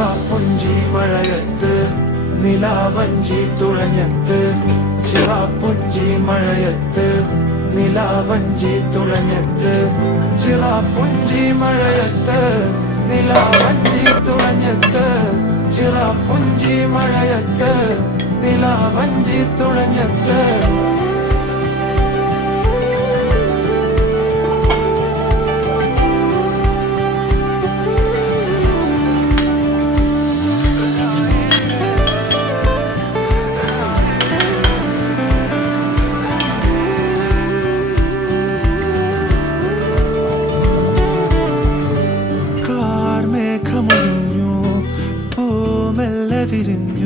ചിറാപ്പുഞ്ചി മഴയത്ത് നിലാവഞ്ചി തുഴഞ്ഞത്ത് ചിറാപ്പുഞ്ചി മഴയത്ത് നിലാവഞ്ചി തുഴഞ്ഞത്ത് ചിറാപ്പുഞ്ചി മഴയത്ത് നിലാവഞ്ചി തുഴഞ്ഞത്ത് ചിറാപ്പുഞ്ചി മഴയത്ത് നിലാവഞ്ചി തുഴഞ്ഞത്ത് പൂമെല്ലെ വിരിഞ്ഞു